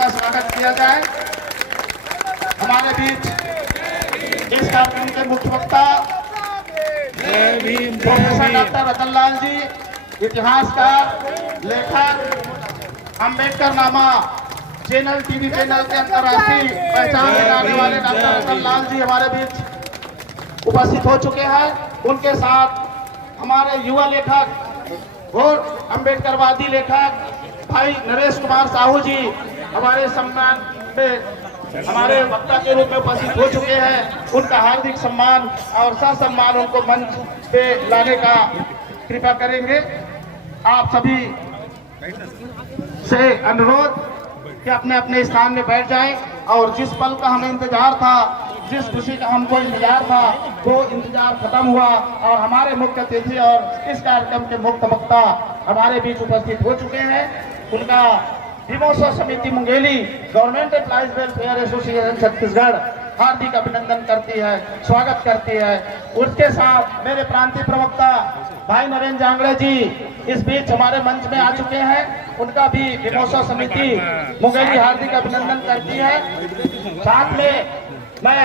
का स्वागत किया जाए। हमारे बीच इस कार्यक्रम के मुख्य वक्ता प्रोफेसर डॉक्टर रतनलाल जी, इतिहासकार, लेखक, अम्बेडकर नामा चैनल टीवी चैनल के अंतर्राष्ट्रीय पहचान दिलाने वाले डॉक्टर रतनलाल जी हमारे बीच उपस्थित हो चुके हैं। उनके साथ हमारे युवा लेखक और अम्बेडकरवादी लेखक भाई नरेश कुमार साहू जी हमारे सम्मान में हमारे वक्ता के रूप में उपस्थित हो चुके हैं। उनका हार्दिक सम्मान और ससम्मान उनको मंच पे लाने का कृपा करेंगे। आप सभी से अनुरोध कि अपने अपने स्थान में बैठ जाएं और जिस पल का हमें इंतजार था, जिस खुशी का हमको इंतजार था, वो इंतजार खत्म हुआ और हमारे मुख्य अतिथि और इस कार्यक्रम के मुख्य वक्ता हमारे बीच उपस्थित हो चुके हैं। उनका Bhimotsav Samiti Mungeli government employees welfare association Chhattisgarh हार्दिक अभिनंदन करती है, स्वागत करती है। उसके साथ मेरे प्रांतीय प्रवक्ता भाई नरेंद्र जांगड़े जी इस बीच हमारे मंच में आ चुके हैं। उनका भी भीमोत्सव समिति मुंगेली हार्दिक अभिनंदन करती है। साथ में मैं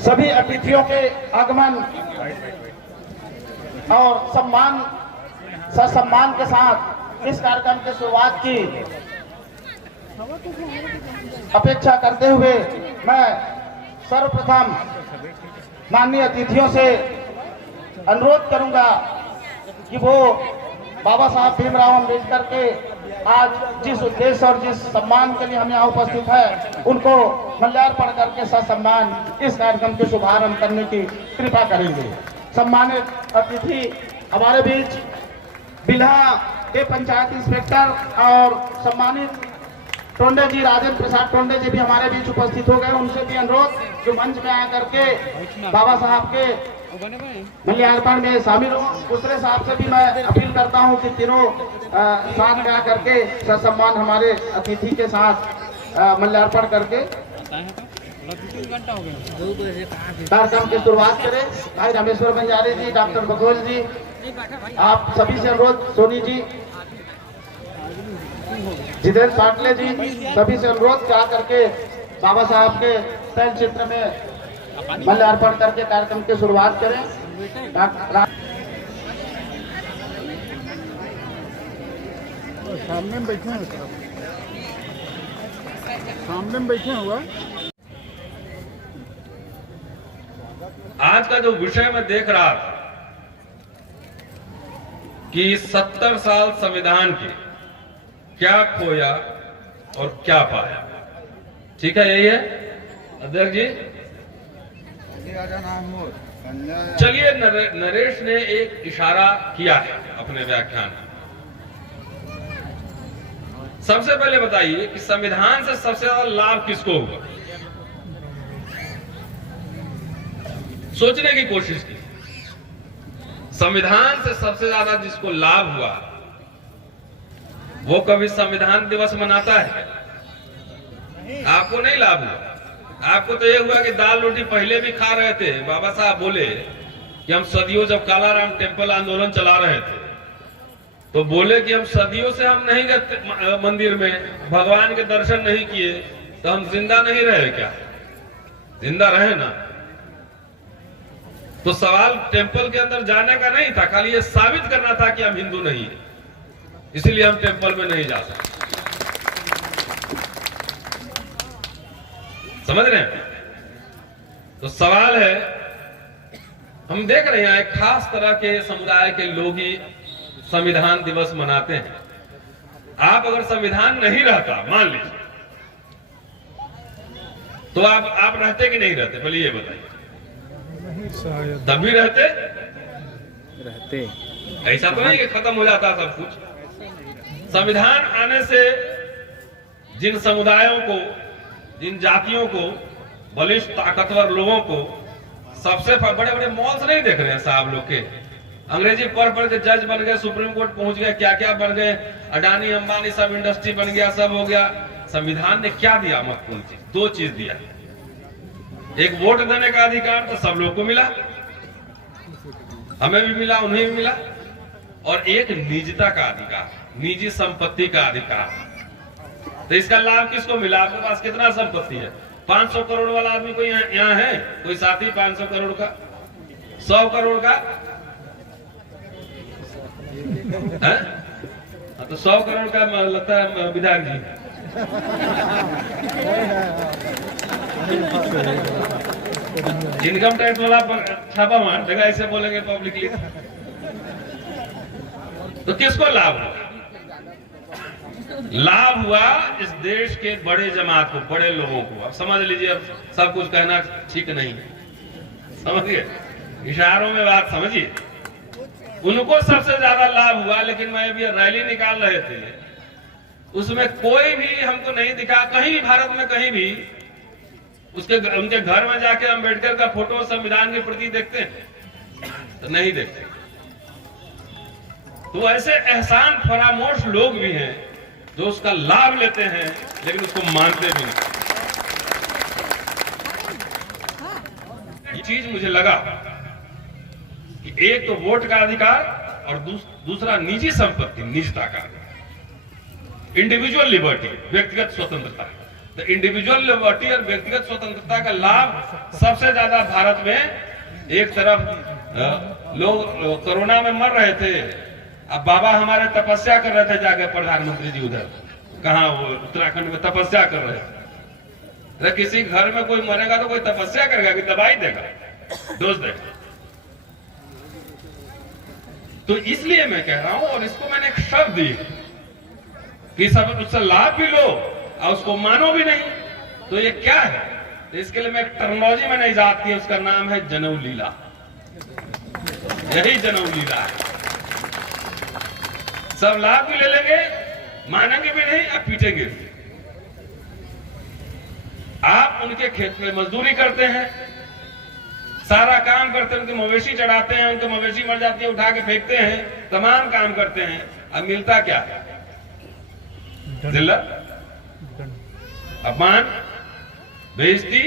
सभी अतिथियों के आगमन और ससम्मान के साथ इस कार्यक्रम की शुरुआत की अपेक्षा करते हुए मैं सर्वप्रथम माननीय अतिथियों से अनुरोध करूंगा कि वो बाबा साहब भीमराव अम्बेडकर के आज जिस उद्देश्य और जिस सम्मान के लिए हम यहाँ उपस्थित है उनको मल्यार्पण करके ससम्मान इस कार्यक्रम के शुभारंभ करने की कृपा करेंगे। सम्मानित अतिथि हमारे बीच बिल्हा के पंचायत इंस्पेक्टर और सम्मानित टोंडे जी, राजेंद्र प्रसाद टोंडे जी भी हमारे बीच उपस्थित हो गए। उनसे भी अनुरोध जो मंच में आकर के बाबा साहब के मल्यार्पण में शामिल हो। दूसरे साहब से भी मैं अपील करता हूं कि तीनों साथ में आकर के ससम्मान हमारे अतिथि के साथ मल्यार्पण करके कार्यक्रम की शुरुआत करें। भाई रामेश्वर बंजारे जी, डॉक्टर बघोल जी, आप सभी से अनुरोध, सोनी जी, जितेंद्र पाटले जी, सभी से अनुरोध क्या करके बाबा साहब के तैल चित्र में मल्यार्पण करके कार्यक्रम की शुरुआत करें। सामने में बैठे हैं, सामने में बैठे हुआ। आज का जो विषय मैं देख रहा था कि 70 साल संविधान के क्या खोया और क्या पाया, ठीक है, यही है अध्यक्ष जी। चलिए, नरेश ने एक इशारा किया है अपने व्याख्यान में। सबसे पहले बताइए कि संविधान से सबसे ज्यादा लाभ किसको हुआ? सोचने की कोशिश की। संविधान से सबसे ज्यादा जिसको लाभ हुआ वो कभी संविधान दिवस मनाता है? आपको नहीं लाभ हुआ। आपको तो ये हुआ कि दाल रोटी पहले भी खा रहे थे। बाबा साहब बोले कि हम सदियों, जब कालाराम टेम्पल आंदोलन चला रहे थे तो बोले कि हम सदियों से हम नहीं गए मंदिर में, भगवान के दर्शन नहीं किए, तो हम जिंदा नहीं रहे क्या? जिंदा रहे ना। तो सवाल टेम्पल के अंदर जाने का नहीं था, खाली ये साबित करना था कि हम हिंदू नहीं है, इसलिए हम टेम्पल में नहीं जा सकते। समझ रहे हैं? तो सवाल है, हम देख रहे हैं एक खास तरह के समुदाय के लोग ही संविधान दिवस मनाते हैं। आप अगर संविधान नहीं रहता, मान लीजिए, तो आप रहते कि नहीं रहते? बोलिए, ये बताइए। तब भी रहते। ऐसा तो नहीं कि खत्म हो जाता सब कुछ। संविधान आने से जिन समुदायों को, जिन जातियों को, बलिष्ठ ताकतवर लोगों को, सबसे बड़े बड़े मॉल्स नहीं देख रहे हैं साहब लोग के, अंग्रेजी पढ़ के जज बन गए, सुप्रीम कोर्ट पहुंच गए, क्या क्या बन गए, अडानी अंबानी सब इंडस्ट्री बन गया, सब हो गया। संविधान ने क्या दिया? महत्वपूर्ण चीज, दो चीज दिया। एक वोट देने का अधिकार तो सब लोग को मिला, हमें भी मिला, उन्हें भी मिला, और एक निजता का अधिकार, निजी संपत्ति का अधिकार। तो इसका लाभ किसको मिला? आपके पास कितना संपत्ति है? 500 करोड़ वाला आदमी कोई यहाँ है? कोई साथी 500 करोड़ का, 100 करोड़ का है? तो 100 करोड़ का लगता है विधायक जी। इनकम टैक्स वाला छापा मार देगा, ऐसे बोलेंगे पब्लिकली। तो किसको लाभ हुआ? लाभ हुआ इस देश के बड़े जमात को, बड़े लोगों को। अब समझ लीजिए, अब सब कुछ कहना ठीक नहीं है, समझिए, इशारों में बात समझिए। उनको सबसे ज्यादा लाभ हुआ, लेकिन मैं अभी रैली निकाल रहे थे, उसमें कोई भी हमको नहीं दिखा, कहीं भी भारत में कहीं भी उनके घर में जाके अंबेडकर का फोटो संविधान के प्रति देखते हैं तो नहीं देखते। तो ऐसे एहसान फरामोश लोग भी हैं जो उसका लाभ लेते हैं लेकिन उसको मानते भी नहीं। ये चीज मुझे लगा कि एक तो वोट का अधिकार और दूसरा निजी संपत्ति, निजता का, इंडिविजुअल लिबर्टी, व्यक्तिगत स्वतंत्रता। तो इंडिविजुअल लिबर्टी और व्यक्तिगत स्वतंत्रता का लाभ सबसे ज्यादा भारत में। एक तरफ लोग कोरोना में मर रहे थे, अब बाबा हमारे तपस्या कर रहे थे जाके, प्रधानमंत्री जी उधर कहाँ, वो उत्तराखंड में तपस्या कर रहे थे। अरे किसी घर में कोई मरेगा तो कोई तपस्या करेगा कि दवाई देगा, डोज देगा? तो इसलिए मैं कह रहा हूं, और इसको मैंने एक शब्द दी कि सब उससे लाभ भी लो और उसको मानो भी नहीं। तो ये क्या है? तो इसके लिए मैं एक टर्मिनोलॉजी मैंने इजाद की, उसका नाम है जनेऊ लीला। यही जनेऊ लीला है। सब लाभ भी ले लेंगे, मानेंगे भी नहीं, अब पीटेंगे भी। आप उनके खेत में मजदूरी करते हैं, सारा काम करते हैं, उनके मवेशी चढ़ाते हैं, उनके मवेशी मर जाती है उठा के फेंकते हैं, तमाम काम करते हैं, अब मिलता क्या है? जिल्लत, अपमान, बेइज्जती।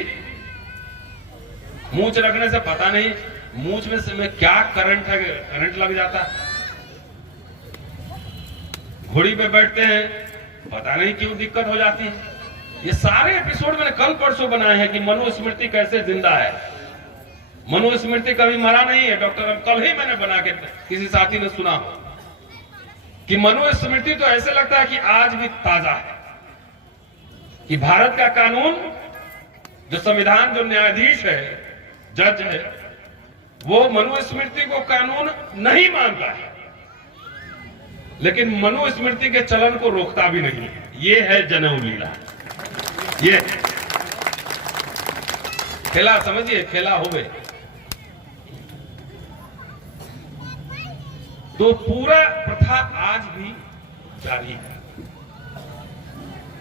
मूंछ रखने से पता नहीं मूंछ में क्या करंट है, करंट लग जाता है। घोड़ी पे बैठते हैं, पता नहीं क्यों दिक्कत हो जाती है। ये सारे एपिसोड मैंने कल परसों बनाए हैं कि मनुस्मृति कैसे जिंदा है। मनुस्मृति कभी मरा नहीं है। डॉक्टर, कल ही मैंने बना के किसी साथी ने सुना कि मनुस्मृति तो ऐसे लगता है कि आज भी ताजा है, कि भारत का कानून, जो संविधान, जो न्यायाधीश है, जज है, वो मनुस्मृति को कानून नहीं मानता है, लेकिन मनुस्मृति के चलन को रोकता भी नहीं है। ये है जनेऊ लीला। ये खेला समझिए, खेला हो गए। तो पूरा प्रथा आज भी जारी है।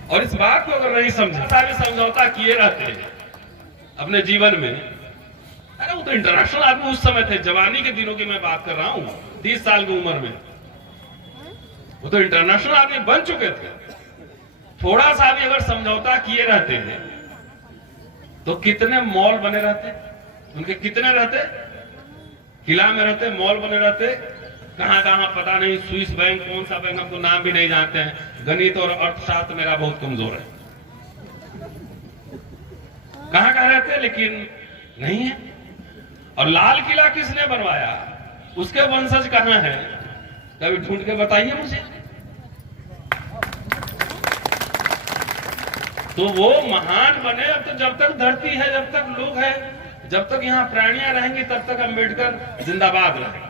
और इस बात को अगर नहीं समझौता किए रहते हैं अपने जीवन में, अरे वो तो इंटरनेशनल आदमी उस समय थे, जवानी के दिनों की मैं बात कर रहा हूं, 30 साल की उम्र में, वो तो इंटरनेशनल आदमी बन चुके थे। थोड़ा सा भी अगर समझौता किए रहते हैं तो कितने मॉल बने रहते, उनके कितने रहते, किला में रहते, मॉल बने रहते, कहां कहां पता नहीं, स्विस बैंक, कौन सा बैंक हम तो नाम भी नहीं जानते हैं। गणित और अर्थशास्त्र मेरा बहुत कमजोर है। कहां कहां रहते, लेकिन नहीं है। और लाल किला किसने बनवाया, उसके वंशज कहां है, कभी ढूंढ के बताइए मुझे। तो वो महान बने। अब तो जब तक धरती है, जब तक लोग हैं, जब तक यहाँ प्राणियां रहेंगी, तब तक अम्बेडकर जिंदाबाद रहेगा।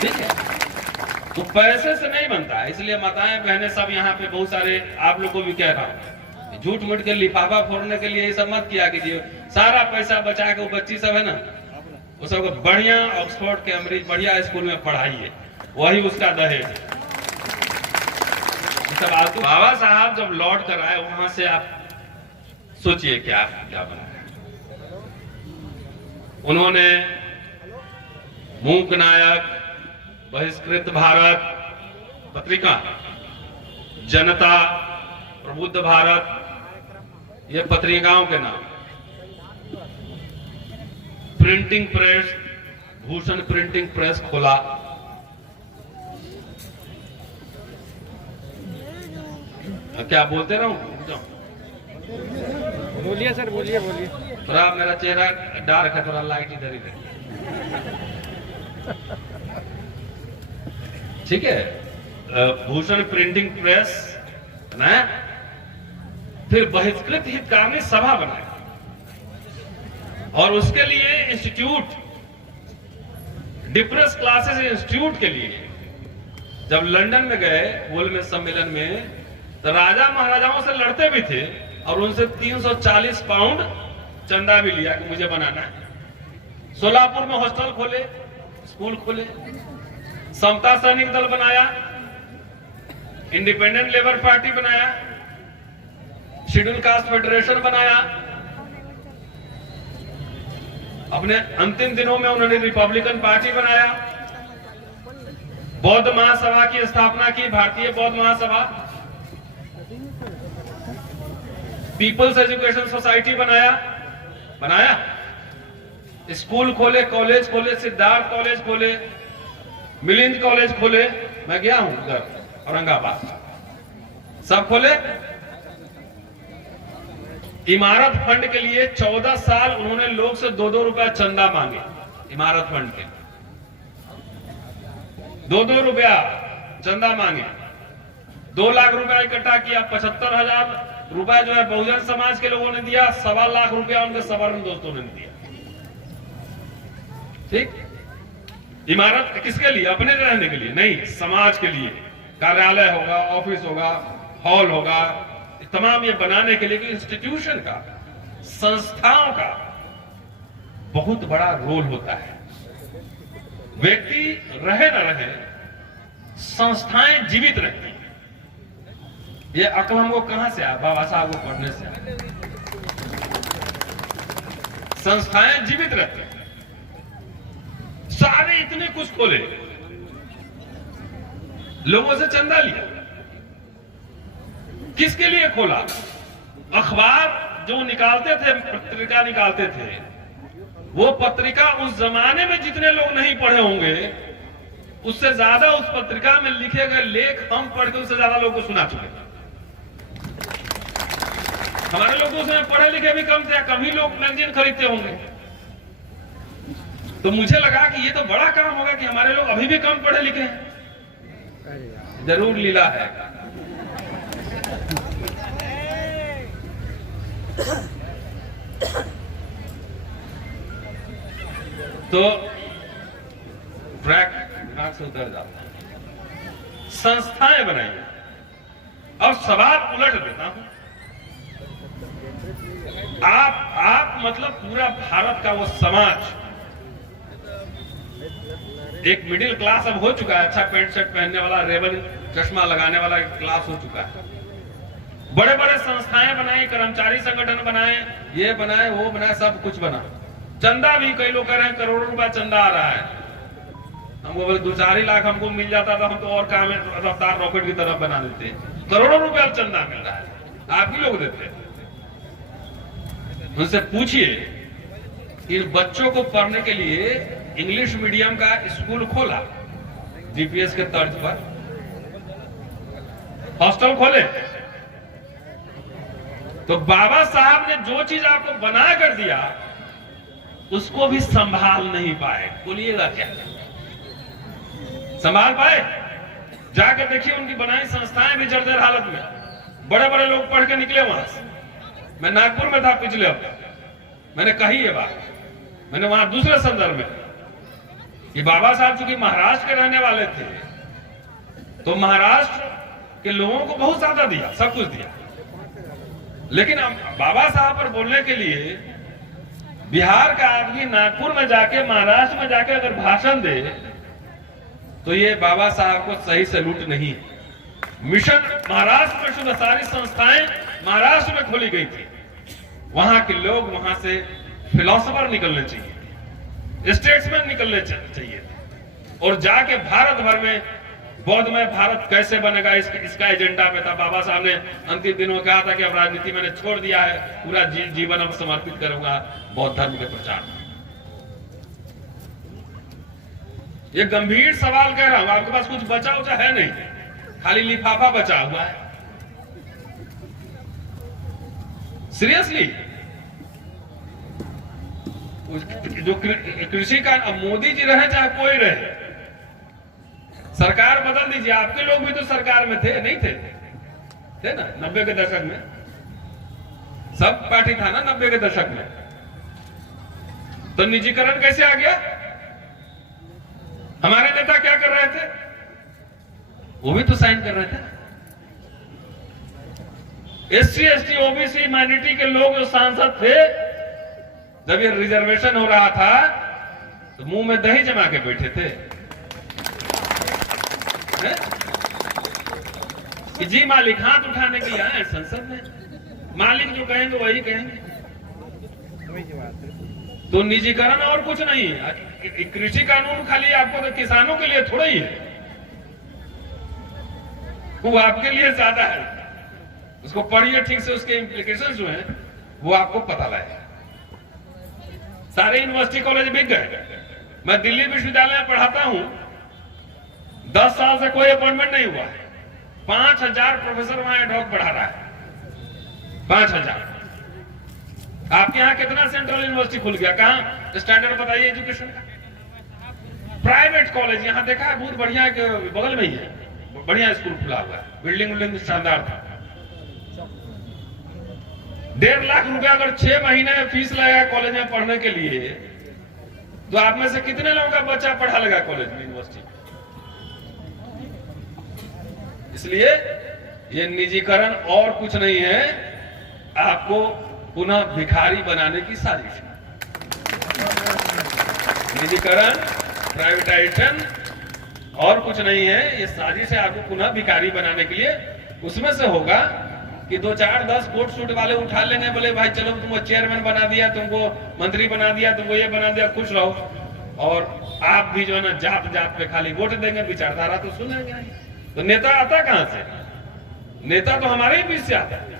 ठीक है? तो पैसे से नहीं बनता है। इसलिए माताएं बहनें सब यहाँ पे बहुत सारे, आप लोग को भी कह रहा हूँ, झूठ मूठ के लिफाफा फोड़ने के लिए ये सब मत किया कीजिए। सारा पैसा बचा के वो बच्ची सब है ना, वो सबको बढ़िया ऑक्सफोर्ड, कैम्ब्रिज, बढ़िया स्कूल में पढ़ाइए, वही उसका दहेज है। सब बाबा साहब जब लौट कर आए वहां से, आप सोचिए क्या क्या बना है। उन्होंने मूक नायक, बहिष्कृत भारत पत्रिका, जनता, प्रबुद्ध भारत, ये पत्रिकाओं के नाम, printing press, Bhushan printing press खोला, क्या बोलते रहूं? बोलिए सर, बोलिए बोलिए। थोड़ा मेरा चेहरा डार्क है, थोड़ा लाइट इधर ही रहे। ठीक है। भूषण प्रिंटिंग प्रेस बनाया, फिर बहिष्कृत हितकारिणी सभा बनाया, और उसके लिए इंस्टीट्यूट, डिप्रेस क्लासेस इंस्टीट्यूट के लिए जब लंदन में गए वर्ल्ड में सम्मेलन में, तो राजा महाराजाओं से लड़ते भी थे और उनसे 340 पाउंड चंदा भी लिया कि मुझे बनाना है। सोलापुर में हॉस्टल खोले, स्कूल खोले, समता सैनिक दल बनाया, इंडिपेंडेंट लेबर पार्टी बनाया, शेड्यूल कास्ट फेडरेशन बनाया। अपने अंतिम दिनों में उन्होंने रिपब्लिकन पार्टी बनाया, बौद्ध महासभा की स्थापना की, भारतीय बौद्ध महासभा, पीपल्स एजुकेशन सोसाइटी बनाया, स्कूल खोले, कॉलेज खोले, सिद्धार्थ कॉलेज खोले, मिलिंद कॉलेज खोले, मैं गया हूं उधर औरंगाबाद, सब खोले। इमारत फंड के लिए 14 साल उन्होंने लोग से 2-2 रुपया चंदा मांगे। इमारत फंड के 2-2 रुपया चंदा मांगे, 2 लाख रुपया इकट्ठा किया, 75,000 रुपया जो है बहुजन समाज के लोगों ने दिया, 1.25 लाख रुपया उनके सवर्ण दोस्तों ने दिया। ठीक। इमारत किसके लिए? अपने रहने के लिए नहीं, समाज के लिए। कार्यालय होगा, ऑफिस होगा, हॉल होगा, तमाम ये बनाने के लिए कि इंस्टीट्यूशन का, संस्थाओं का बहुत बड़ा रोल होता है। व्यक्ति रहे न रहे, संस्थाएं जीवित रहती हैं। ये अक्ल हमको कहां से आया? बाबा साहब को पढ़ने से आया। संस्थाएं जीवित रहती हैं। सारे इतने कुछ खोले, लोगों से चंदा लिया, किसके लिए खोला? अखबार जो निकालते थे, पत्रिका निकालते थे, वो पत्रिका उस जमाने में जितने लोग नहीं पढ़े होंगे, उससे ज्यादा उस पत्रिका में लिखे गए लेख हम पढ़ के उससे ज्यादा लोगों को सुना चुके। हमारे लोग उसमें पढ़े लिखे भी कम थे, कम ही लोग मैगजीन खरीदते होंगे। तो मुझे लगा कि ये तो बड़ा काम होगा कि हमारे लोग अभी भी कम पढ़े लिखे हैं। जरूर लीला है। तो ट्रैक से उतर जाता है। संस्थाएं बनाई। अब सवाल उलट देता हूं, आप मतलब पूरा भारत का वो समाज एक मिडिल क्लास अब हो चुका है, अच्छा पैंट शर्ट पहनने वाला, रेबन चश्मा लगाने वाला एक क्लास हो चुका है। बड़े बड़े संस्थाएं बनाई, कर्मचारी संगठन बनाए, ये बनाए, वो बनाए, सब कुछ बना। चंदा भी कई लोग कह रहे हैं करोड़ों रुपया चंदा आ रहा है। हमको बोले 2-4 लाख हमको मिल जाता था, हम तो और काम रफ्तार रॉकेट की तरफ बना देते। करोड़ों रुपया चंदा मिल रहा है, आप ही लोग देते हैं। उनसे पूछिए, इन बच्चों को पढ़ने के लिए इंग्लिश मीडियम का स्कूल खोला, जीपीएस के तर्ज पर हॉस्टल खोले, तो बाबा साहब ने जो चीज आपको बना कर दिया उसको भी संभाल नहीं पाए। बोलिएगा क्या संभाल पाए? जाकर देखिए उनकी बनाई संस्थाएं भी जर्जर हालत में, बड़े बड़े लोग पढ़ के निकले वहां से। मैं नागपुर में था पिछले हफ्ते, मैंने कही ये बात, मैंने वहां दूसरे संदर्भ में कि बाबा साहब चूंकि महाराष्ट्र के रहने वाले थे, तो महाराष्ट्र के लोगों को बहुत ज्यादा दिया, सब कुछ दिया, लेकिन बाबा साहब पर बोलने के लिए बिहार का आदमी नागपुर में जाके, महाराष्ट्र में जाके अगर भाषण दे तो ये बाबा साहब को सही सैल्यूट नहीं। मिशन महाराष्ट्र में शुरू, सारी संस्थाएं महाराष्ट्र में खोली गई थी। वहां के लोग, वहां से फिलोसोफर निकलने चाहिए, स्टेट्समैन निकलने चाहिए, और जाके भारत भर में बौद्धमय भारत कैसे बनेगा इसका एजेंडा पे था। बाबा साहब ने अंतिम दिनों में कहा था कि अब राजनीति मैंने छोड़ दिया है, पूरा जीवन अब समर्पित करूंगा बौद्ध धर्म के प्रचार। ये गंभीर सवाल कह रहा हूं, आपके पास कुछ बचा उचा है नहीं, खाली लिफाफा बचा हुआ है। सीरियसली जो कृषि का, अब मोदी जी रहे चाहे कोई रहे, सरकार बदल दीजिए, आपके लोग भी तो सरकार में थे, नहीं थे ना 90 के दशक में, सब पार्टी था ना 90 के दशक में, तो निजीकरण कैसे आ गया? हमारे नेता क्या कर रहे थे? वो भी तो साइन कर रहे थे। SC ST OBC माइनॉरिटी के लोग जो सांसद थे, जब ये रिजर्वेशन हो रहा था तो मुंह में दही जमा के बैठे थे कि जी मालिक हाथ उठाने के लिए आए संसद में, मालिक जो कहेंगे वही कहेंगे। तो निजीकरण और कुछ नहीं है। कृषि कानून खाली आपको तो किसानों के लिए थोड़ा ही है, वो आपके लिए ज्यादा है। उसको पढ़िए ठीक से, उसके इंप्लीकेशंस जो हैं वो आपको पता लगे। सारे यूनिवर्सिटी कॉलेज बिक गए। मैं दिल्ली विश्वविद्यालय में पढ़ाता हूं, 10 साल से कोई अपॉइंटमेंट नहीं हुआ। 5000 प्रोफेसर वहां एडहॉक पढ़ा रहा है, 5000। आपके यहाँ कितना सेंट्रल यूनिवर्सिटी खुल गया? कहां स्टैंडर्ड बताइए एजुकेशन का? प्राइवेट कॉलेज यहां देखा है, बहुत बढ़िया, बगल में ही है, बढ़िया स्कूल खुला हुआ है, बिल्डिंग शानदार था। 1.5 लाख रुपया अगर 6 महीने में फीस लगेगा कॉलेज में पढ़ने के लिए, तो आप में से कितने लोगों का बच्चा पढ़ा लगा कॉलेज में, यूनिवर्सिटी? इसलिए ये निजीकरण और कुछ नहीं है, आपको पुनः भिखारी बनाने की साजिश है। निजीकरण, प्राइवेटाइजेशन और कुछ नहीं है, ये साजिश है आपको पुनः भिखारी बनाने के लिए। उसमें से होगा कि 2 4 10 कोट सूट वाले उठा लेंगे, बोले भाई चलो तुमको चेयरमैन बना दिया, तुमको मंत्री बना दिया, तुमको ये बना दिया, खुश रहो। और आप भी जो है ना जात जात पे खाली वोट देंगे, विचारधारा तो सुनेंगे नहीं। तो नेता आता कहां से? नेता तो हमारे ही बीच से आता है।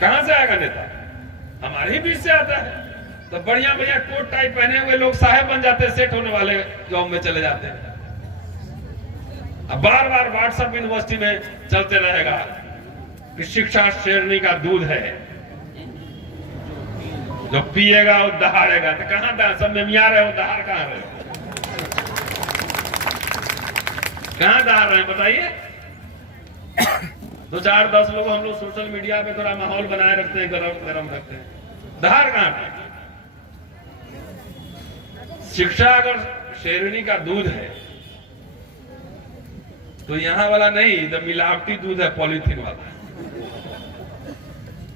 कहां से आएगा नेता? हमारे ही बीच से आता है। तो बढ़िया बढ़िया कोट टाई पहने हुए लोग साहब बन जाते हैं, सेट होने वाले जॉब में चले जाते हैं। अब बार बार व्हाट्सएप यूनिवर्सिटी में चलते रहेगा कि शिक्षा शेरनी का दूध है, जो पिएगा वो दहाड़ेगा। तो कहां सब में मियाँ रहे हो, दहाड़ कहां रहे हो? कहां दहाड़ रहे हैं बताइए? 2 4 10 लोग हम लोग सोशल मीडिया पे थोड़ा माहौल बनाए रखते हैं, गरम गरम रखते हैं। दहाड़ कहां पे? शिक्षा अगर शेरनी का दूध है तो यहां वाला नहीं, तो मिलावटी दूध है, पॉलीथीन वाला।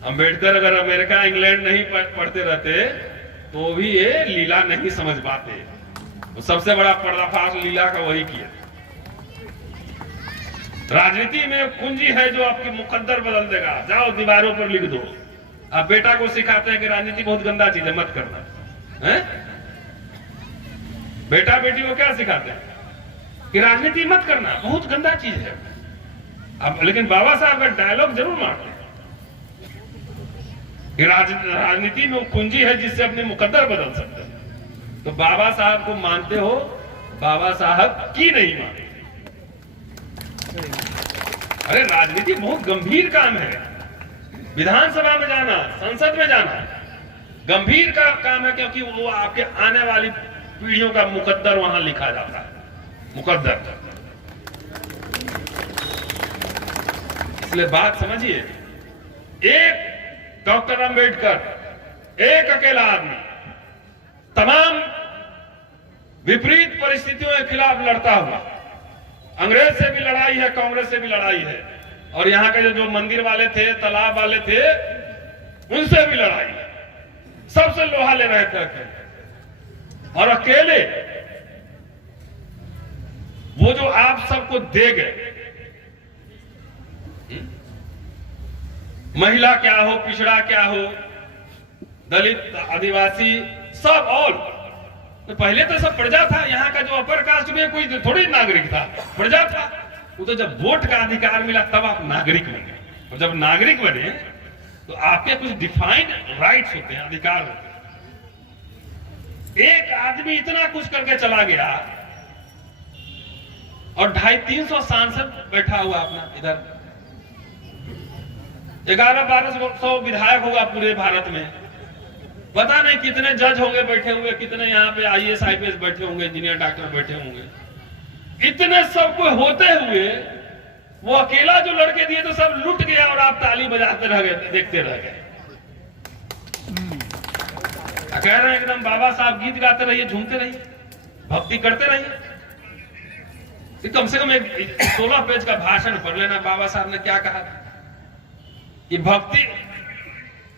अंबेडकर अगर अमेरिका इंग्लैंड नहीं पढ़ते रहते तो भी ये लीला नहीं समझ पाते। तो सबसे बड़ा पर्दाफाश लीला का वही किया। राजनीति में कुंजी है जो आपकी मुकद्दर बदल देगा। जाओ दीवारों पर लिख दो। आप बेटा को सिखाते हैं कि राजनीति बहुत गंदा चीज है, मत करना है? बेटा बेटी को क्या सिखाते हैं कि राजनीति मत करना, बहुत गंदा चीज है। अब लेकिन बाबा साहब का डायलॉग जरूर मारते हैं कि राजनीति में वो कुंजी है जिससे अपने मुकद्दर बदल सकते हैं। तो बाबा साहब को मानते हो, बाबा साहब की नहीं मानते। अरे राजनीति बहुत गंभीर काम है। विधानसभा में जाना, संसद में जाना गंभीर का काम है, क्योंकि वो आपके आने वाली पीढ़ियों का मुकद्दर वहां लिखा जाता है। मुकद्दर, इसलिए बात समझिए। एक डॉक्टर अंबेडकर, एक अकेला आदमी तमाम विपरीत परिस्थितियों के खिलाफ लड़ता हुआ, अंग्रेज से भी लड़ाई है, कांग्रेस से भी लड़ाई है, और यहाँ के जो मंदिर वाले थे, तालाब वाले थे, उनसे भी लड़ाई है। सबसे लोहा ले रहे थे, और अकेले वो जो आप सबको दे गए, महिला क्या हो, पिछड़ा क्या हो, दलित, आदिवासी, सब ऑल। तो पहले तो सब प्रजा था। यहाँ का जो अपर कास्ट में कोई थोड़ी नागरिक था, प्रजा था। वो तो जब वोट का अधिकार मिला तब आप नागरिक बने, और जब नागरिक बने तो आपके कुछ डिफाइंड राइट्स होते हैं, अधिकार होते हैं। एक आदमी इतना कुछ करके चला गया, और 250-300 सांसद बैठा हुआ अपना इधर। 1100-1200 विधायक होगा पूरे भारत में, पता नहीं कितने जज होंगे बैठे हुए, कितने यहाँ पे IAS IPS बैठे होंगे, इंजीनियर डॉक्टर बैठे होंगे। इतने सबको होते हुए वो अकेला जो लड़के दिए तो सब लुट गया और आप ताली बजाते रह गए, देखते रह गए। कह रहे हैं एकदम बाबा साहब गीत गाते रहिए, झूमते रहिए, भक्ति करते रहिए। कम से कम एक 16 पेज का भाषण पढ़ लेना, बाबा साहब ने क्या कहा कि भक्ति,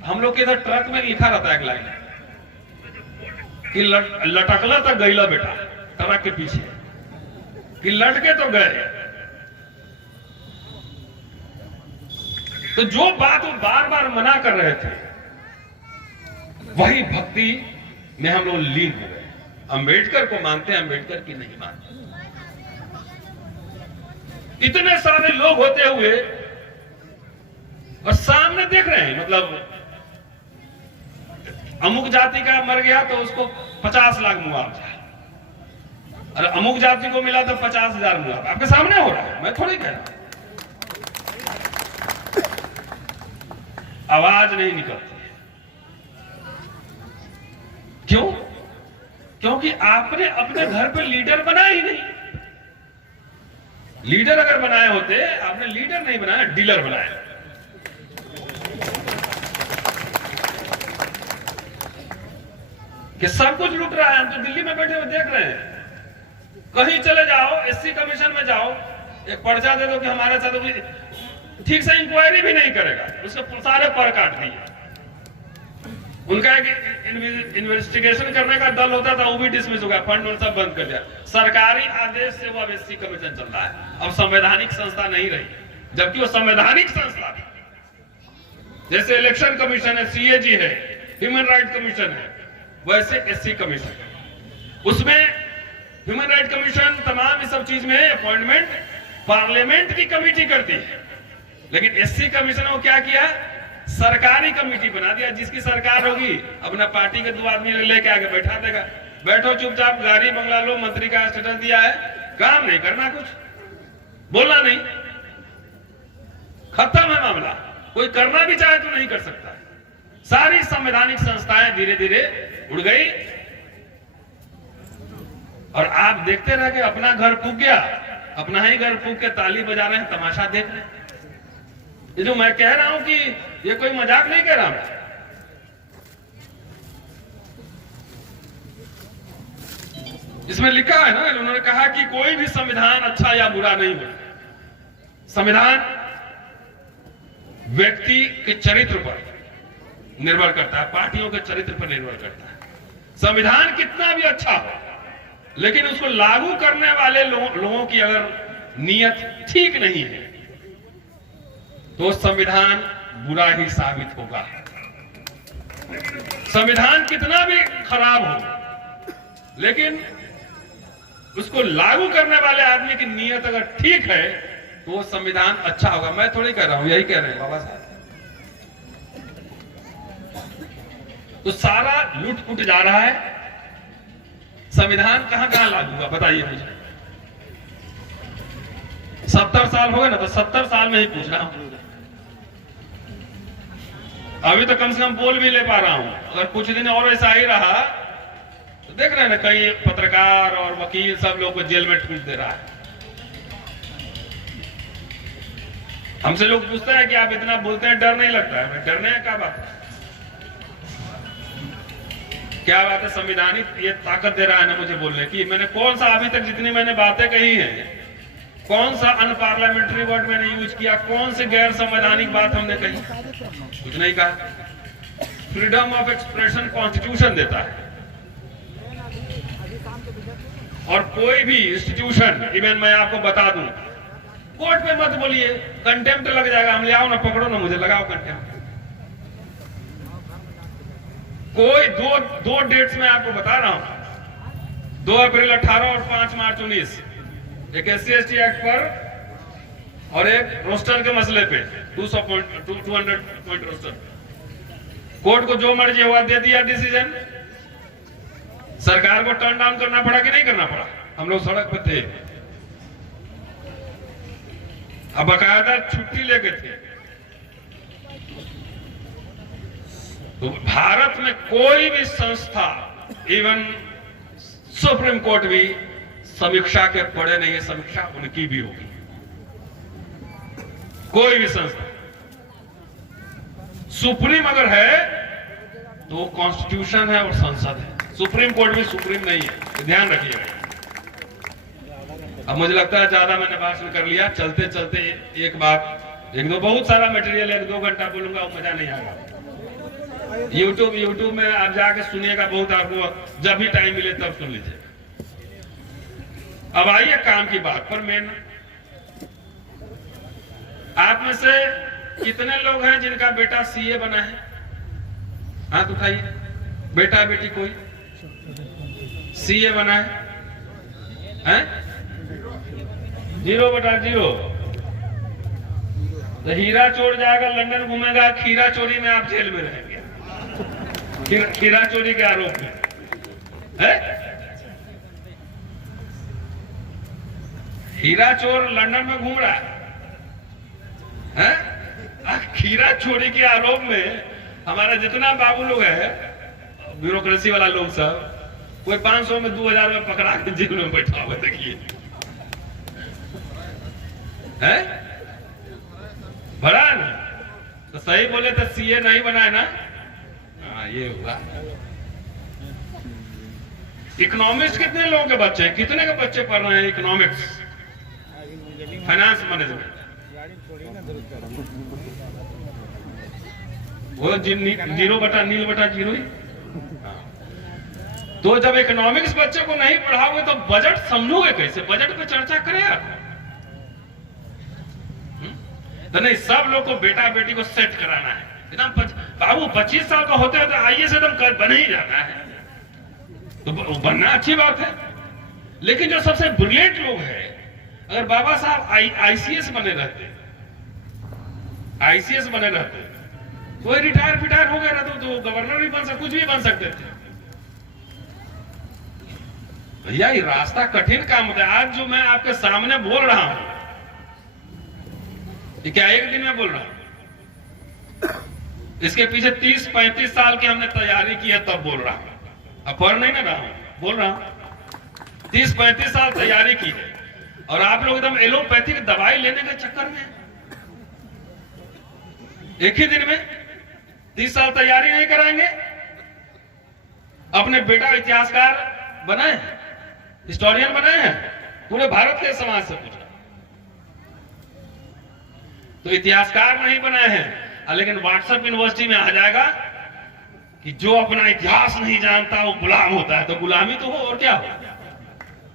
हम लोग के इधर ट्रक में लिखा रहता है एक लाइन कि लटकला तक गईला बेटा, ट्रक के पीछे कि लटके तो गए। तो जो बात वो बार बार मना कर रहे थे वही भक्ति में हम लोग लीन हो गए। अंबेडकर को मानते हैं, अंबेडकर की नहीं मानते। इतने सारे लोग होते हुए और सामने देख रहे हैं, मतलब अमुक जाति का मर गया तो उसको 50 लाख मुआवजा, और अमुक जाति को मिला तो 50,000 मुआवजा। आपके सामने हो रहा है, मैं थोड़ी कह रहा हूं। आवाज नहीं निकलती है, क्यों? क्योंकि आपने अपने घर पे लीडर बनाया ही नहीं। लीडर अगर बनाए होते, आपने लीडर नहीं बनाया, डीलर बनाया। कि सब कुछ लूट रहा है। हम तो दिल्ली में बैठे हुए देख रहे हैं, कहीं चले जाओ, SC कमीशन में जाओ, एक पर्चा दे दो कि हमारे साथ, ठीक से इंक्वायरी भी नहीं करेगा, उसके सारे पर काट दिए। उनका एक इन्वेस्टिगेशन करने का दल होता था, वो भी डिसमिस हो गया, फंड सब बंद कर दिया। सरकारी आदेश से वो अब SC कमीशन चल रहा है, अब संवैधानिक संस्था नहीं रही, जबकि वो संवैधानिक संस्था थी। जैसे इलेक्शन कमीशन है, CAG है, ह्यूमन राइट कमीशन है, वैसे SC कमीशन। उसमें ह्यूमन राइट कमीशन तमाम इस सब चीज में अपॉइंटमेंट पार्लियामेंट की कमेटी करती है, लेकिन SC कमीशन को क्या किया, सरकारी कमेटी बना दिया। जिसकी सरकार होगी अपना पार्टी के 2 आदमी लेके आके बैठा देगा, बैठो चुपचाप, गाड़ी बंगला लो, मंत्री का स्टेटस दिया है, काम नहीं करना, कुछ बोलना नहीं, खत्म है मामला। कोई करना भी चाहे तो नहीं कर सकता। सारी संवैधानिक संस्थाएं धीरे धीरे उड़ गई और आप देखते रह गए। अपना घर फूक गया, अपना ही घर फूक के ताली बजा रहे हैं, तमाशा देख रहे हैं। ये जो मैं कह रहा हूं कि ये कोई मजाक नहीं कह रहा मैं, इसमें लिखा है ना, उन्होंने कहा कि कोई भी संविधान अच्छा या बुरा नहीं होता। संविधान व्यक्ति के चरित्र पर निर्भर करता है, पार्टियों के चरित्र पर निर्भर करता है। संविधान कितना भी अच्छा हो, लेकिन उसको लागू करने वाले लोगों की अगर नीयत ठीक नहीं है तो संविधान बुरा ही साबित होगा। संविधान कितना भी खराब हो, लेकिन उसको लागू करने वाले आदमी की नीयत अगर ठीक है तो वो संविधान अच्छा होगा। मैं थोड़ी कह रहा हूं, यही कह रहे हैं बाबा साहब। तो सारा लूट-पुट जा रहा है, संविधान कहां कहां लागू होगा बताइए मुझे। 70 साल हो गए ना, तो 70 साल में ही पूछ रहा हूं। अभी तो कम से कम बोल भी ले पा रहा हूं, अगर कुछ दिन और ऐसा ही रहा तो देख रहे हैं ना, कई पत्रकार और वकील सब लोग को जेल में ठूस दे रहा है। हमसे लोग पूछते हैं कि आप इतना बोलते हैं, डर नहीं लगता है? डरने का क्या बात है, क्या बात है? संविधानिक ये ताकत दे रहा है ना मुझे बोलने की। मैंने कौन सा अभी तक जितनी मैंने बातें कही हैं, कौन सा अनपार्लियामेंट्री वर्ड मैंने यूज किया, कौन सी गैर संवैधानिक बात हमने कही? कुछ नहीं कहा। फ्रीडम ऑफ एक्सप्रेशन कॉन्स्टिट्यूशन देता है, और कोई भी इंस्टीट्यूशन, इवन मैं आपको बता दूं, कोर्ट में मत बोलिए, कंटेम्प्ट लग जाएगा। हम ले आओ ना, पकड़ो ना मुझे, लगाओ कंटेम्प्ट। कोई दो डेट्स में आपको बता रहा हूं, 2 अप्रैल 18 और 5 मार्च 19, एक SC/ST एक्ट पर और एक रोस्टर के मसले पे 200 पॉइंट रोस्टर। कोर्ट को जो मर्जी हुआ दे दिया डिसीजन। सरकार को टर्न डाउन करना पड़ा कि नहीं करना पड़ा? हम लोग सड़क पे थे, अब बाकायदा छुट्टी लेके थे। तो भारत में कोई भी संस्था, इवन सुप्रीम कोर्ट भी समीक्षा के पड़े नहीं है, समीक्षा उनकी भी होगी। कोई भी संस्था सुप्रीम अगर है तो कॉन्स्टिट्यूशन है और संसद है, सुप्रीम कोर्ट भी सुप्रीम नहीं है, तो ध्यान रखिएगा। अब मुझे लगता है ज्यादा मैंने भाषण कर लिया, चलते चलते एक बात, एक दो, बहुत सारा मटेरियल है, 2 घंटा बोलूंगा वो मजा नहीं आएगा। यूट्यूब में आप जाके सुनिएगा, बहुत आपको जब भी टाइम मिले तब सुन लीजिए। अब आइए काम की बात पर। मेन आप में से कितने लोग हैं जिनका बेटा सीए बना है? हाथ उठाइए। बेटा बेटी कोई सीए बना है? 0/0। तो हीरा चोर जाएगा लंदन घूमेगा, खीरा चोरी में आप जेल में रहेंगे, खीरा चोरी के आरोप में है? हीरा चोर लंदन में घूम रहा है? खीरा चोरी के आरोप में हमारा जितना बाबू लोग है, ब्यूरोक्रेसी वाला लोग सब, कोई 500 में 2000 में पकड़ा के जेल में बैठा हुआ, देखिए है बड़ा ना। तो सही बोले तो सीए नहीं बनाए ना। हाँ, ये हुआ। इकोनॉमिक्स कितने लोगों के बच्चे हैं? कितने के बच्चे पढ़ रहे हैं इकोनॉमिक्स, फाइनेंस मैनेजमेंट? वो 0/0 ही। तो जब इकोनॉमिक्स बच्चे को नहीं पढ़ाओगे तो बजट समझोगे कैसे? बजट पे चर्चा करें आप? तो नहीं, सब लोग को बेटा बेटी को सेट कराना है एकदम। बाबू 25 साल का होते हैं तो आईएएस एकदम बन ही जाना है, तो बनना अच्छी बात है। लेकिन जो सबसे ब्रिलियंट लोग हैं, अगर बाबा साहब आईसीएस बने रहते, आईसीएस बने रहते, कोई रिटायर फिटायर हो गया रहता तो गवर्नर भी बन सकते, कुछ भी बन सकते थे। भैया ये रास्ता कठिन काम होता है। आज जो मैं आपके सामने बोल रहा हूं, ये क्या एक दिन में बोल रहा हूं? इसके पीछे 30-35 साल की हमने तैयारी की है, तब बोल रहा हूं। अब पढ़ नहीं ना रहा हूं, बोल रहा हूं। 30-35 साल तैयारी की है, और आप लोग एकदम एलोपैथिक दवाई लेने के चक्कर में एक ही दिन में 30 साल तैयारी नहीं कराएंगे। अपने बेटा इतिहासकार बनाए हैं, हिस्टोरियन बनाए हैं, पूरे भारत के समाज से पूछा तो इतिहासकार नहीं बनाए हैं। लेकिन व्हाट्सएप यूनिवर्सिटी में आ जाएगा कि जो अपना इतिहास नहीं जानता वो गुलाम होता है। तो गुलामी तो हो और क्या हो?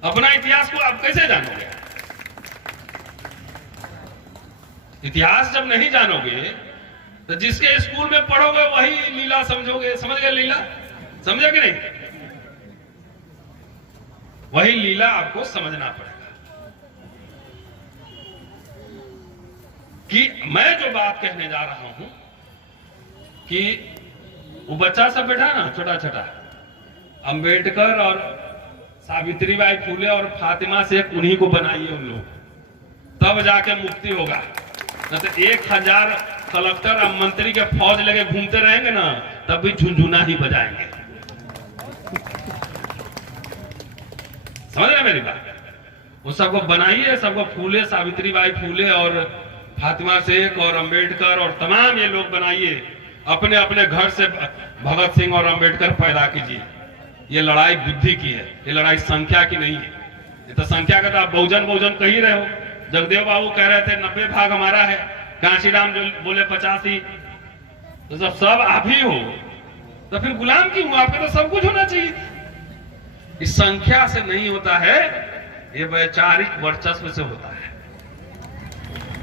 अपना इतिहास को आप कैसे जानोगे? इतिहास जब नहीं जानोगे तो जिसके स्कूल में पढ़ोगे वही लीला समझोगे। समझ गए लीला? समझे कि नहीं? वही लीला आपको समझना पड़ेगा कि मैं जो बात कहने जा रहा हूं कि वो बच्चा सब बैठा ना, छोटा छोटा, अंबेडकर और सावित्रीबाई फुले और फातिमा शेख, उन्हीं को बनाइए उन लोग, तब जाके मुक्ति होगा। न तो 1000 कलेक्टर और मंत्री के फौज लगे घूमते रहेंगे ना, तब भी झुनझुना ही बजाएंगे। समझ रहे मेरी बात? वो सबको बनाइए, सबको फूले, सावित्रीबाई फूले और फातिमा शेख और अंबेडकर और तमाम ये लोग बनाइए। अपने अपने घर से भगत सिंह और अंबेडकर पैदा कीजिए। ये लड़ाई बुद्धि की है, ये लड़ाई संख्या की नहीं है। ये तो संख्या का तो आप बहुजन बहुजन कह ही रहे हो। जगदेव बाबू कह रहे थे 90 भाग हमारा है, कांशीराम जो बोले 85, तो जब सब आप ही हो तो फिर गुलाम क्यों हो? आपको तो सब कुछ होना चाहिए। इस संख्या से नहीं होता है, ये वैचारिक वर्चस्व से होता है।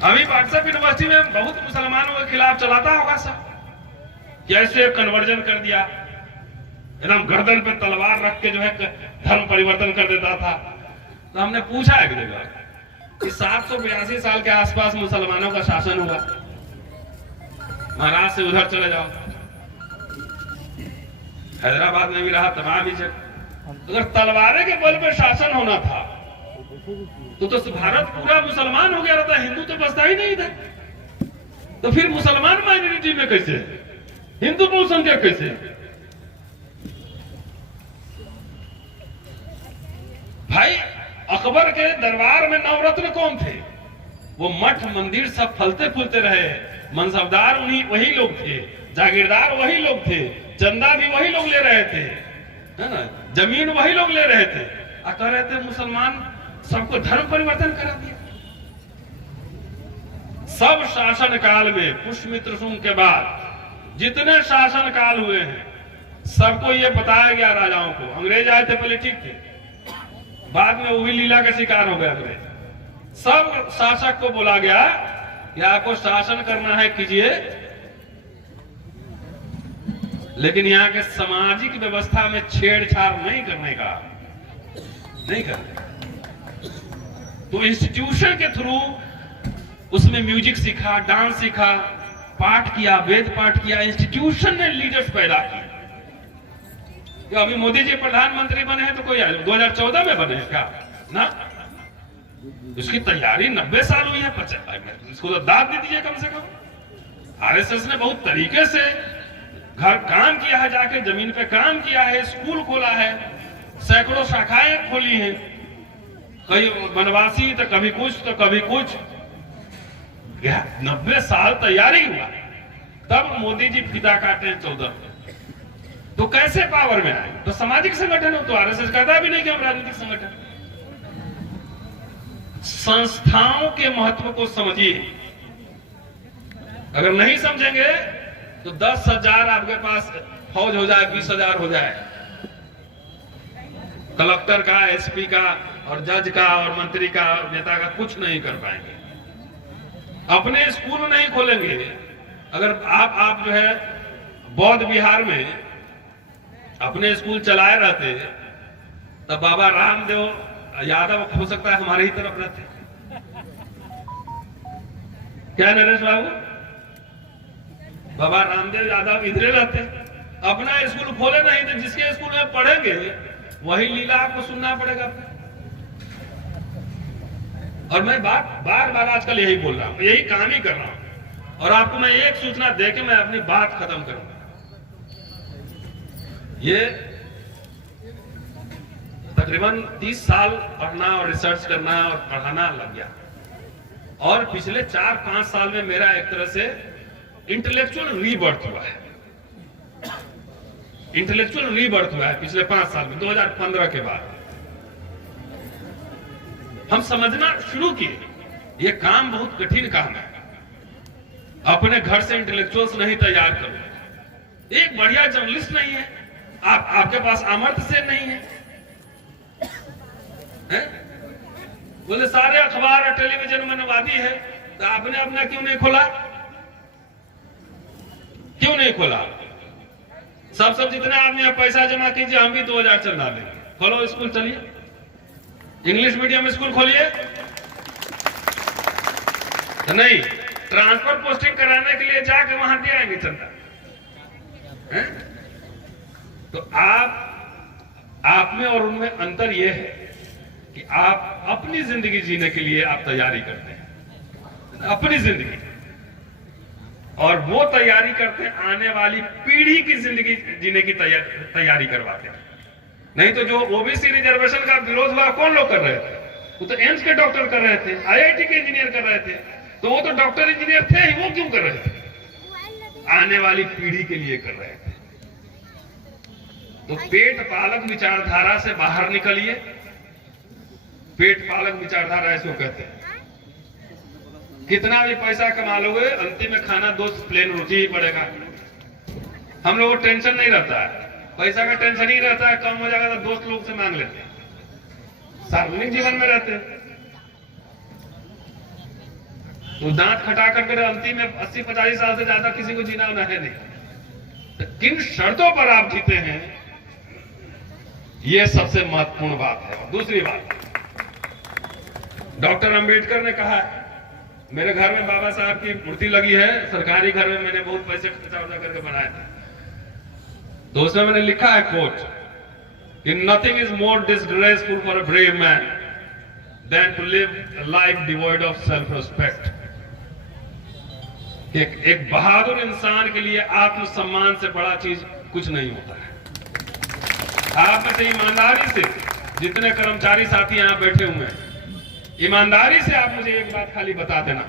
अभी व्हाट्सएप यूनिवर्सिटी में बहुत मुसलमानों के खिलाफ चलाता होगा सब, कैसे कन्वर्जन कर दिया, एकदम गर्दन पे तलवार रख के जो है धर्म परिवर्तन कर देता था। तो हमने पूछा एक जगह कि 782 साल के आसपास मुसलमानों का शासन हुआ, महाराष्ट्र से उधर चले जाओ, हैदराबाद में भी रहा, तमाम ही जगह। अगर तलवारें के बल पर शासन होना था तो भारत पूरा मुसलमान हो गया रहता, हिंदू तो बसता ही नहीं था। तो फिर मुसलमान माइनॉरिटी में कैसे? हिंदू बहुसंख्यक कैसे? भाई अकबर के दरबार में नवरत्न कौन थे? वो मठ मंदिर सब फलते फूलते रहे, मनसबदार उन्हीं वही लोग थे, जागीरदार वही लोग थे, चंदा भी वही लोग ले रहे थे, है ना, जमीन वही लोग ले रहे थे। कह रहे थे मुसलमान सबको धर्म परिवर्तन करा दिया। सब शासन काल में पुष्यमित्र शुंग के बाद जितने शासन काल हुए हैं, सबको ये बताया गया राजाओं को। अंग्रेज आए थे पहले ठीक थे, बाद में वो भी लीला का शिकार हो गए अंग्रेज। सब शासक को बोला गया कि आपको शासन करना है कीजिए, लेकिन यहाँ के सामाजिक व्यवस्था में छेड़छाड़ नहीं करने का, नहीं करने। तो इंस्टीट्यूशन के थ्रू उसमें म्यूजिक सीखा, डांस सीखा, पाठ किया, वेद पाठ किया। इंस्टीट्यूशन ने लीडर्स पैदा किए। जो अभी मोदी जी प्रधानमंत्री बने हैं तो कोई 2014 में बने हैं क्या? ना, उसकी तैयारी 90 साल हुई है। इसको तो दाद दे दीजिए कम से कम। आरएसएस ने बहुत तरीके से घर काम किया है, जाके जमीन पे काम किया है, स्कूल खोला है, सैकड़ों शाखाएं खोली हैं, कई वनवासी तो कभी कुछ तो कभी कुछ। 90 साल तैयारी हुआ, तब मोदी जी फिदा काटे हैं 14 में। तो कैसे पावर में आए? तो सामाजिक संगठन हो। तो आरएसएस कहता भी नहीं कि हम राजनीतिक संगठन। संस्थाओं के महत्व को समझिए। अगर नहीं समझेंगे तो 10,000 आपके पास फौज हो जाए, 20,000 हो जाए, कलेक्टर का, एसपी का और जज का और मंत्री का और नेता का कुछ नहीं कर पाएंगे। अपने स्कूल नहीं खोलेंगे। अगर आप जो है बौद्ध बिहार में अपने स्कूल चलाए रहते, तब बाबा रामदेव यादव हो सकता है हमारे ही तरफ रहते। क्या नरेश बाबू? बाबा रामदेव यादव इधरे रहते। अपना स्कूल खोले नहीं तो जिसके स्कूल में पढ़ेंगे वही लीला आपको सुनना पड़ेगा। और मैं बार बार आजकल यही बोल रहा हूं, यही काम ही कर रहा हूं। और आपको मैं एक सूचना देके मैं अपनी बात खत्म करूंगा। ये तकरीबन 30 साल पढ़ना और रिसर्च करना और पढ़ाना लग गया, और पिछले 4-5 साल में मेरा एक तरह से इंटेलेक्चुअल रीबर्थ हुआ है। इंटेलेक्चुअल रीबर्थ हुआ है पिछले 5 साल में, 2015 के बाद। हम समझना शुरू किए ये काम बहुत कठिन काम है। अपने घर से इंटेलेक्चुअल्स नहीं तैयार करो। एक बढ़िया जर्नलिस्ट नहीं है, आपके पास सामर्थ्य से नहीं है, बोले सारे अखबार और टेलीविजन में नवादी है, तो आपने अपना क्यों नहीं खोला? क्यों नहीं खोला? सब जितने आदमी आप पैसा जमा कीजिए, हम भी 2000 चंदा देंगे। खोलो स्कूल, चलिए इंग्लिश मीडियम स्कूल खोलिए। तो नहीं, ट्रांसफर पोस्टिंग कराने के लिए जाके वहां दे आएंगे चंदा। तो आप में और उनमें अंतर यह है कि आप अपनी जिंदगी जीने के लिए आप तैयारी करते हैं, अपनी जिंदगी, और वो तैयारी करते हैं आने वाली पीढ़ी की जिंदगी जीने की तैयारी करवाते हैं। नहीं तो जो ओबीसी रिजर्वेशन का विरोध हुआ कौन लोग कर रहे थे? वो तो एम्स के डॉक्टर कर रहे थे, आईआईटी के इंजीनियर कर रहे थे। तो वो तो डॉक्टर इंजीनियर थे ही, वो क्यों कर रहे थे? आने वाली पीढ़ी के लिए कर रहे थे। तो पेट पालक विचारधारा से बाहर निकलिए। पेट पालक विचारधारा इसको कहते हैं। कितना भी पैसा कमा लोगे, अंतिम में खाना 2 प्लेन रोटी ही पड़ेगा। हम लोगों को टेंशन नहीं रहता है, पैसा का टेंशन ही रहता है। कम हो जाएगा तो दोस्त लोग से मांग लेते हैं, सार्वजनिक जीवन में रहते हैं। तो दांत खटा करके अंतिम में 80-85 साल से ज्यादा किसी को जीना होना है नहीं। तो किन शर्तों पर आप जीते हैं, यह सबसे महत्वपूर्ण बात है। दूसरी बात, डॉक्टर अंबेडकर ने कहा है, मेरे घर में बाबा साहब की मूर्ति लगी है, सरकारी घर में मैंने बहुत पैसे खर्चा करके बनाया था। तो उसमें मैंने लिखा है कोट कि nothing is more disgraceful for a brave man than to live a life devoid of self respect. कि एक बहादुर इंसान के लिए आत्मसम्मान से बड़ा चीज कुछ नहीं होता है। आप में से ईमानदारी से जितने कर्मचारी साथी यहां बैठे हुए हैं, ईमानदारी से आप मुझे एक बात खाली बता देना,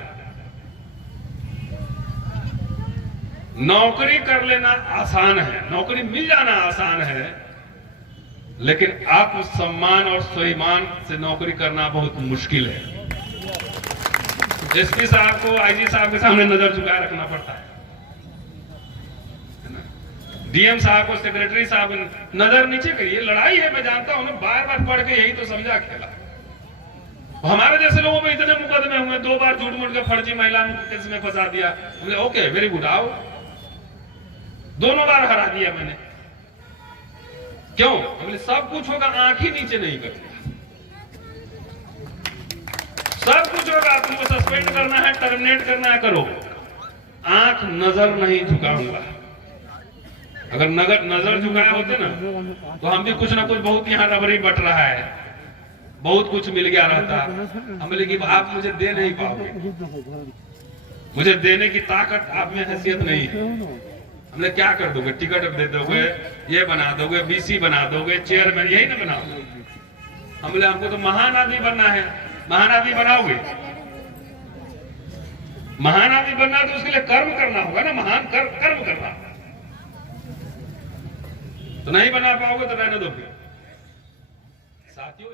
नौकरी कर लेना आसान है, नौकरी मिल जाना आसान है, लेकिन आत्मसम्मान और स्वाभिमान से नौकरी करना बहुत मुश्किल है। एसपी साहब को आईजी साहब के सामने नजर झुकाए रखना पड़ता है ना? डीएम साहब को, सेक्रेटरी साहब नजर नीचे करिए। लड़ाई है, मैं जानता हूं, बार बार पढ़ के यही तो समझा खेला। हमारे जैसे लोगों में इतने मुकदमे हुए, 2 बार झूठ मूठ के फर्जी महिला केस में फंसा दिया, ओके वेरी गुड, आओ। 2 बार हरा दिया मैंने, क्यों? बोले सब कुछ होगा, आंख ही नीचे नहीं करती। सब कुछ होगा, तुमको सस्पेंड करना है, टर्मिनेट करना है, करो, आंख नजर नहीं झुकाऊंगा। अगर नजर झुकाए होते ना तो हम भी कुछ ना कुछ, बहुत यहाँ रबरी बट रहा है, बहुत कुछ मिल गया रहता। हम बोले कि आप मुझे दे नहीं पाओगे, मुझे देने की ताकत आप में हैसियत नहीं है। हमने क्या कर दोगे? टिकट दे दोगे, ये बना दोगे, बीसी बना दोगे, चेयरमैन, यही ना बनाओगे? हम बोले हमको तो महान आदमी बनना है। महान आदमी बनाओगे? महान आदमी बनना तो उसके लिए कर्म करना होगा ना, महान कर्म करना। तो नहीं बना पाओगे तो रहने दो। साथियों,